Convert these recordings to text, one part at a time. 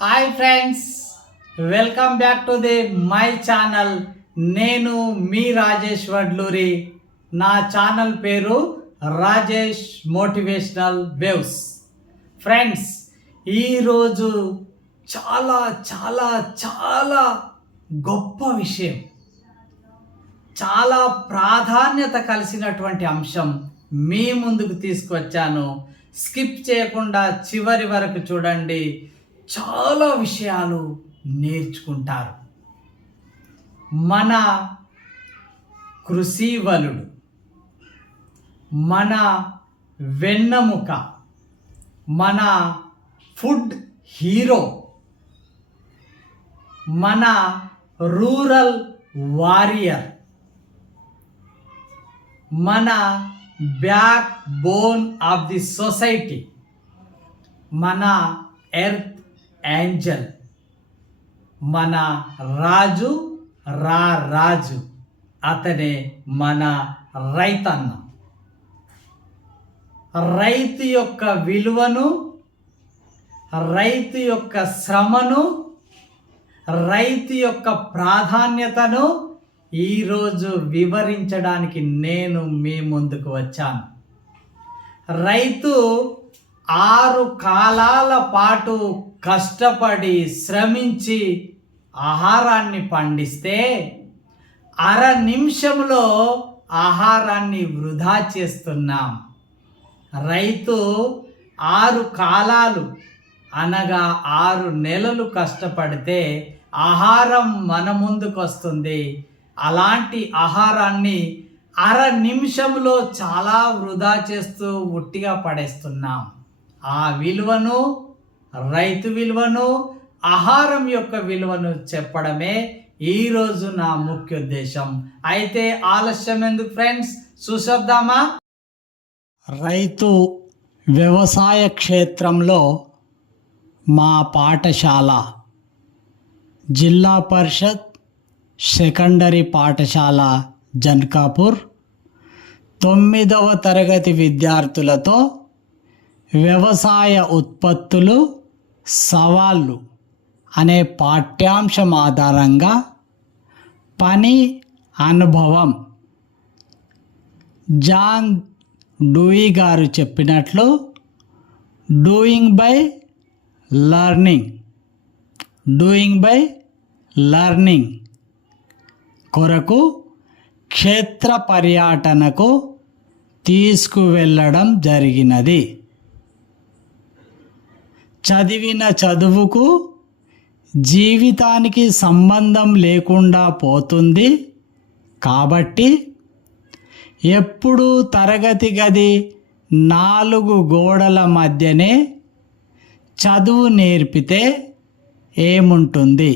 Hi friends, welcome back to the my channel. నేను మీ రాజేష్ వడ్లూరి. నా channel పేరు రాజేష్ మోటివేషనల్ వేవ్స్. ఫ్రెండ్స్, ఈరోజు చాలా చాలా చాలా గొప్ప విషయం, చాలా ప్రాధాన్యత కలిసినటువంటి అంశం మీ ముందుకు తీసుకొచ్చాను. స్కిప్ చేయకుండా చివరి వరకు చూడండి. చాలా విషయాలు నేర్చుకుంటారు. మన కృషివలుడు, మన వెన్నెముక, మన ఫుడ్ హీరో, మన రూరల్ వారియర్, మన back bone of the society, మన ఎర్త్ ఏంజల్, మన రాజు రాజు, అతనే మన రైతన్న. రైతు యొక్క విలువను, రైతు యొక్క శ్రమను, రైతు యొక్క ప్రాధాన్యతను ఈరోజు వివరించడానికి నేను మీ ముందుకు వచ్చాను. రైతు 6 కాలాల పాటు కష్టపడి శ్రమించి ఆహారాన్ని పండిస్తే అర నిమిషంలో ఆహారాన్ని వృధా చేస్తున్నాం. రైతు 6 కాలాలు అనగా 6 నెలలు కష్టపడితే ఆహారం మన ముందుకు వస్తుంది. అలాంటి ఆహారాన్ని అర నిమిషంలో చాలా వృధా చేస్తూ ఉట్టిగా పడేస్తున్నాం. ఆ విలువను, రైతు విలువను, ఆహారం యొక్క విలువను చెప్పడమే ఈరోజు నా ముఖ్య ఉద్దేశం. అయితే ఆలస్యం ఎందుకు ఫ్రెండ్స్, చూసొద్దామా? రైతు వ్యవసాయ క్షేత్రంలో మా పాఠశాల జిల్లా పరిషత్ సెకండరీ పాఠశాల జన్కాపూర్ 9వ తరగతి విద్యార్థులతో వ్యవసాయ ఉత్పత్తులు సవాళ్ళు అనే పాఠ్యాంశం ఆధారంగా పని అనుభవం, జాన్ డూయి గారు చెప్పినట్లు డూయింగ్ బై లర్నింగ్ కొరకు క్షేత్ర పర్యటనకు తీసుకువెళ్ళడం జరిగినది. చదివిన చదువుకు జీవితానికి సంబంధం లేకుండా పోతుంది. కాబట్టి ఎప్పుడూ తరగతి గది 4 గోడల మధ్యనే చదువు నేర్పితే ఏముంటుంది?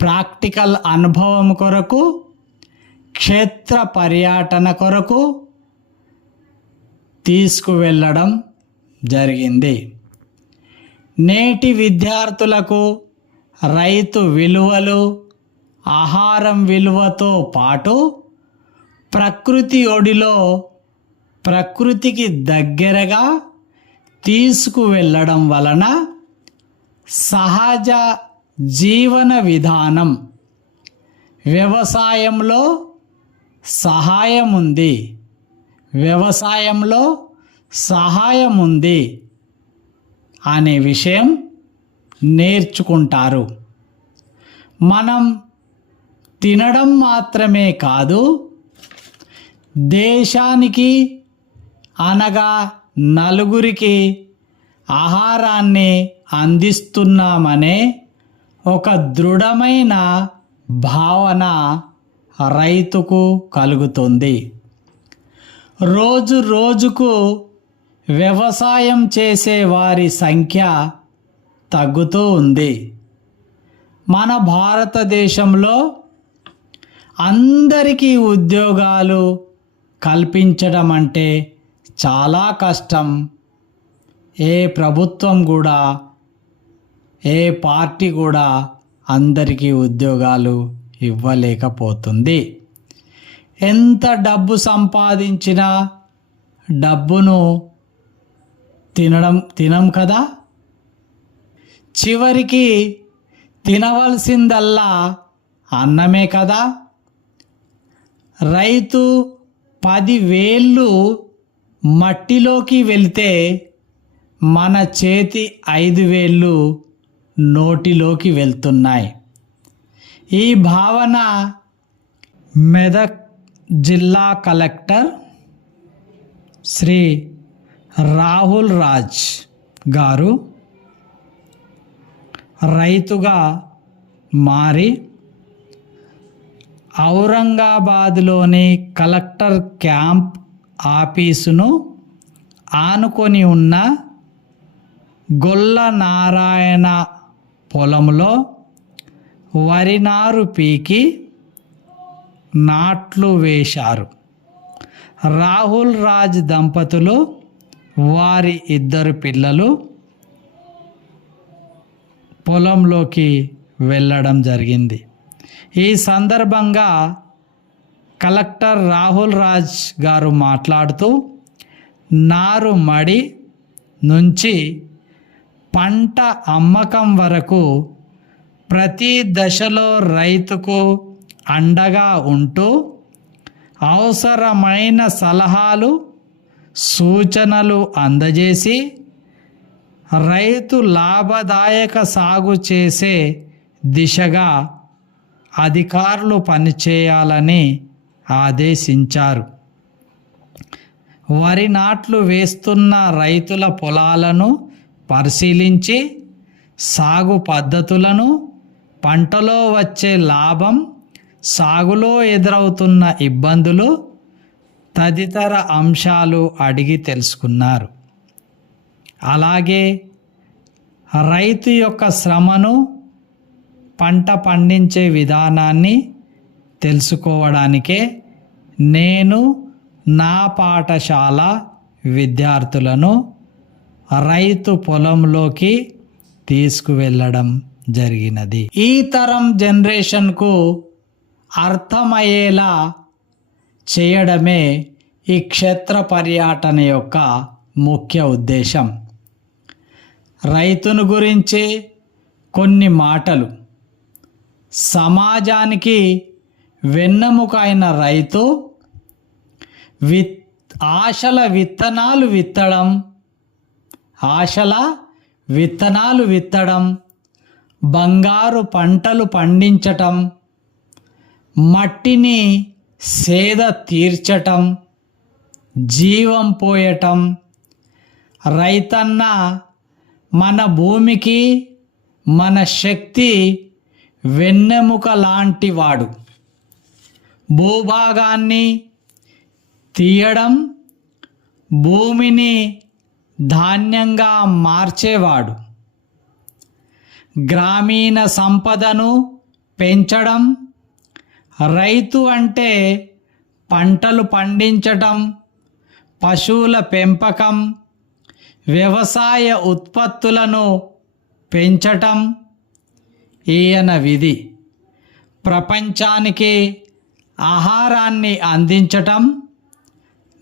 ప్రాక్టికల్ అనుభవం కొరకు, క్షేత్ర పర్యటన కొరకు తీసుకువెళ్ళడం జరిగింది. నేటి విద్యార్థులకు రైతు విలువలు, ఆహారం విలువతో పాటు ప్రకృతి ఒడిలో ప్రకృతికి దగ్గరగా తీసుకువెళ్ళడం వలన సహజ జీవన విధానం, వ్యవసాయంలో సహాయం ఉంది అనే విషయం నేర్చుకుంటారు. మనం తినడం మాత్రమే కాదు, దేశానికి అనగా నలుగురికి ఆహారాన్ని అందిస్తున్నామనే ఒక దృఢమైన భావన రైతుకు కలుగుతుంది. రోజు రోజుకు వ్యవసాయం చేసే వారి సంఖ్య తగ్గుతూ ఉంది. మన భారతదేశంలో అందరికీ ఉద్యోగాలు కల్పించడం అంటే చాలా కష్టం. ఏ ప్రభుత్వం కూడా, ఏ పార్టీ కూడా అందరికీ ఉద్యోగాలు ఇవ్వలేకపోతుంది. ఎంత డబ్బు సంపాదించినా డబ్బును తినం కదా. చివరికి తినవలసిందల్లా అన్నమే కదా. రైతు 10 వేళ్ళు మట్టిలోకి వెళ్తే మన చేతి 5 వేళ్ళు నోటిలోకి వెళ్తున్నాయి. ఈ భావన మెదక్ జిల్లా కలెక్టర్ శ్రీ రాహుల్ రాజ్ గారు రైతుగా మారి ఔరంగాబాద్లోని కలెక్టర్ క్యాంప్ ఆఫీసును ఆనుకొని ఉన్న గొల్ల నారాయణ పొలంలో వరి నారు పీకి నాట్లు వేశారు. రాహుల్ రాజ్ దంపతులు, వారి 2 పిల్లలు పొలంలోకి వెళ్ళడం జరిగింది. ఈ సందర్భంగా కలెక్టర్ రాహుల్ రాజ్ గారు మాట్లాడుతూ నారు మడి నుంచి పంట అమ్మకం వరకు ప్రతి దశలో రైతుకు అండగా ఉంటూ అవసరమైన సలహాలు సూచనలు అందజేసి రైతు లాభదాయక సాగు చేసే దిశగా అధికారులు పనిచేయాలని ఆదేశించారు. వరి నాట్లు వేస్తున్న రైతుల పొలాలను పరిశీలించి సాగు పద్ధతులను, పంటలో వచ్చే లాభం, సాగులో ఎదురవుతున్న ఇబ్బందులు తదితర అంశాలు అడిగి తెలుసుకున్నారు. అలాగే రైతు యొక్క శ్రమను, పంట పండించే విధానాన్ని తెలుసుకోవడానికే నేను నా పాఠశాల విద్యార్థులను రైతు పొలంలోకి తీసుకువెళ్ళడం జరిగినది. ఈ తరం జనరేషన్కు అర్థమయ్యేలా చేయడమే ఈ క్షేత్ర పర్యటన యొక్క ముఖ్య ఉద్దేశం. రైతును గురించి కొన్ని మాటలు. సమాజానికి వెన్నెముక అయిన రైతు ఆశల విత్తనాలు విత్తడం, బంగారు పంటలు పండించటం, మట్టిని సేద తీర్చటం, జీవం పోయటం. రైతన్న మన భూమికి, మన శక్తి వెన్నెముక లాంటివాడు. భూభాగాన్ని తీయడం, భూమిని ధాన్యంగా మార్చేవాడు. గ్రామీణ సంపదను పెంచడం. రైతు అంటే పంటలు పండించటం, పశువుల పెంపకం, వ్యవసాయ ఉత్పత్తులను పెంచటం ఈయన విధి. ప్రపంచానికి ఆహారాన్ని అందించటం,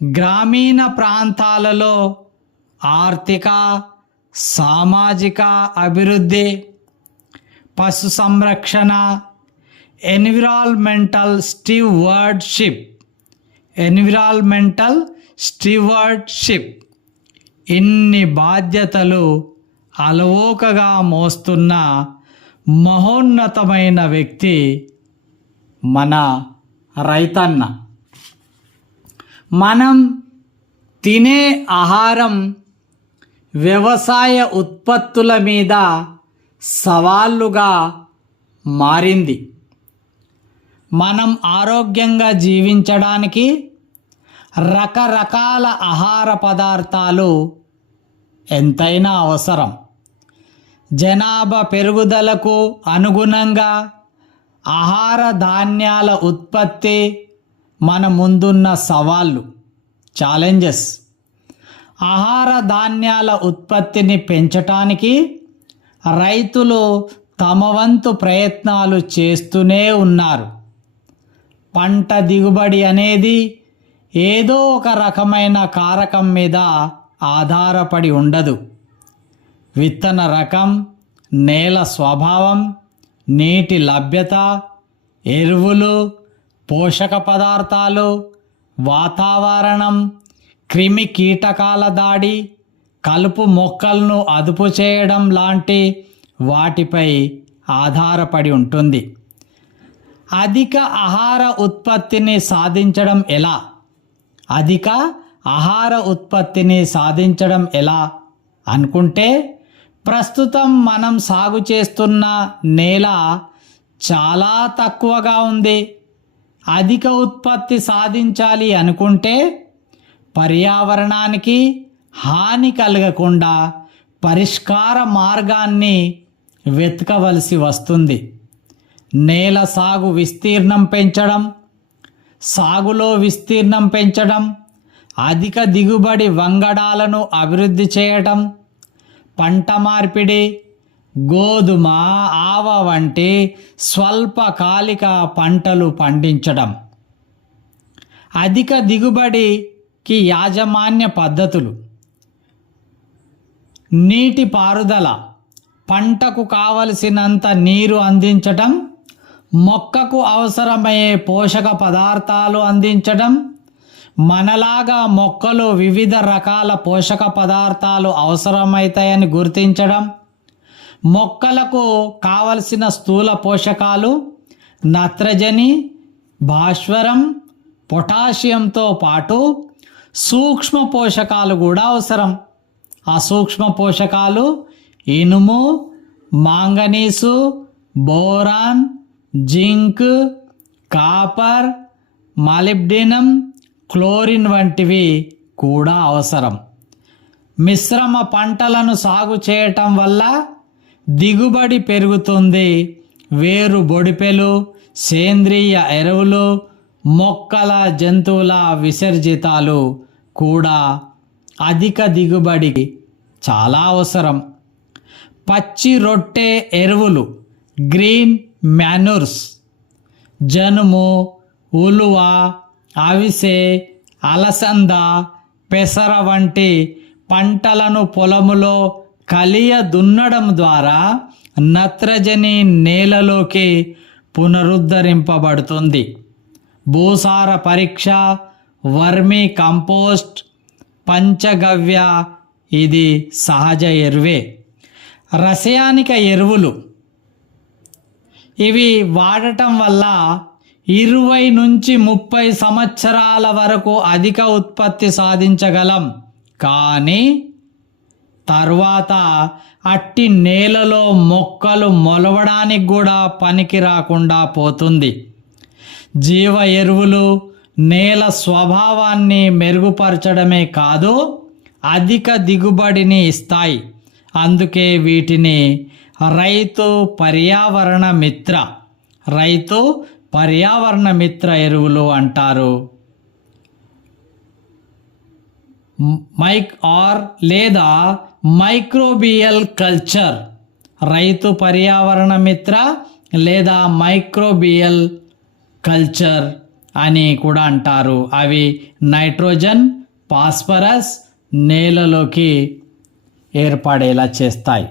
గ్రామీణ ప్రాంతాలలో ఆర్థిక, సామాజిక అభివృద్ధి, పశు సంరక్షణ, ఎన్విరాన్మెంటల్ స్టీవర్డ్షిప్ ఇన్ని బాధ్యతలు అలవోకగా మోస్తున్న మహోన్నతమైన వ్యక్తి మన రైతన్న. మనం తినే ఆహారం వ్యవసాయ ఉత్పత్తుల మీద సవాళ్ళుగా మారింది. మనం ఆరోగ్యంగా జీవించడానికి రకరకాల ఆహార పదార్థాలు ఎంతైనా అవసరం. జనాభా పెరుగుదలకు అనుగుణంగా ఆహార ధాన్యాల ఉత్పత్తి మన ముందున్న సవాళ్ళు, ఛాలెంజెస్. ఆహార ధాన్యాల ఉత్పత్తిని పెంచటానికి రైతులు తమ వంతు ప్రయత్నాలు చేస్తూనే ఉన్నారు. పంట దిగుబడి అనేది ఏదో ఒక రకమైన కారకం మీద ఆధారపడి ఉండదు. విత్తన రకం, నేల స్వభావం, నీటి లభ్యత, ఎరువులు, పోషక పదార్థాలు, వాతావరణం, క్రిమి కీటకాల దాడి, కలుపు మొక్కలను అదుపు చేయడం లాంటి వాటిపై ఆధారపడి ఉంటుంది. అధిక ఆహార ఉత్పత్తిని సాధించడం ఎలా? అధిక ఆహార ఉత్పత్తిని సాధించడం ఎలా అనుకుంటే, ప్రస్తుతం మనం సాగు చేస్తున్న నేల చాలా తక్కువగా ఉంది. అధిక ఉత్పత్తి సాధించాలి అనుకుంటే పర్యావరణానికి హాని కలగకుండా పరిష్కార మార్గాన్ని వెతకవలసి వస్తుంది. నేల సాగు విస్తీర్ణం పెంచడం, సాగులో విస్తీర్ణం పెంచడం, అధిక దిగుబడి వంగడాలను అభివృద్ధి చేయటం, పంట మార్పిడి, గోధుమ, ఆవ వంటి స్వల్పకాలిక పంటలు పండించడం. అధిక దిగుబడికి యాజమాన్య పద్ధతులు: నీటి పారుదల, పంటకు కావలసినంత నీరు అందించటం, మొక్కకు అవసరమయ్యే పోషక పదార్థాలు అందించడం, మనలాగా మొక్కలు వివిధ రకాల పోషక పదార్థాలు అవసరమవుతాయని గుర్తించడం, మొక్కలకు కావలసిన స్థూల పోషకాలు నత్రజని, భాస్వరం, పొటాషియంతో పాటు సూక్ష్మ పోషకాలు కూడా అవసరం. ఆ సూక్ష్మ పోషకాలు ఇనుము, manganese, boron, zinc, copper, molybdenum, chlorine వంటివి కూడా అవసరం. మిశ్రమ పంటలను సాగు చేయటం వల్ల దిగుబడి పెరుగుతుంది. వేరు బొడిపెలు, సేంద్రియ ఎరువులు, మొక్కల జంతువుల విసర్జితాలు కూడా అధిక దిగుబడికి చాలా అవసరం. పచ్చి రొట్టె ఎరువులు, గ్రీన్ మ్యాన్యూర్స్, జనుము, ఉలువ, అవిసె, అలసంద, పెసర వంటి పంటలను పొలములో కలియ దున్నడం ద్వారా నత్రజని నేలలోకి పునరుద్ధరింపబడుతుంది. భూసార పరీక్ష, వర్మీ కంపోస్ట్, పంచగవ్య ఇది సహజ ఎరువే. రసాయనిక ఎరువులు ఇవి వాడటం వల్ల 20 నుంచి 30 సంవత్సరాల వరకు అధిక ఉత్పత్తి సాధించగలం. కానీ తర్వాత అట్టి నేలలో మొక్కలు మొలవడానికి కూడా పనికి రాకుండా పోతుంది. జీవ ఎరువులు నేల స్వభావాన్ని మెరుగుపరచడమే కాదు, అధిక దిగుబడిని ఇస్తాయి. అందుకే వీటిని రైతు పర్యావరణ మిత్ర ఎరువులు అంటారు. లేదా మైక్రోబియల్ కల్చర్, రైతు పర్యావరణ మిత్ర లేదా మైక్రోబియల్ కల్చర్ అని కూడా అంటారు. అవి నైట్రోజన్, ఫాస్ఫరస్ నేలలోకి ఏర్పడేలా చేస్తాయి.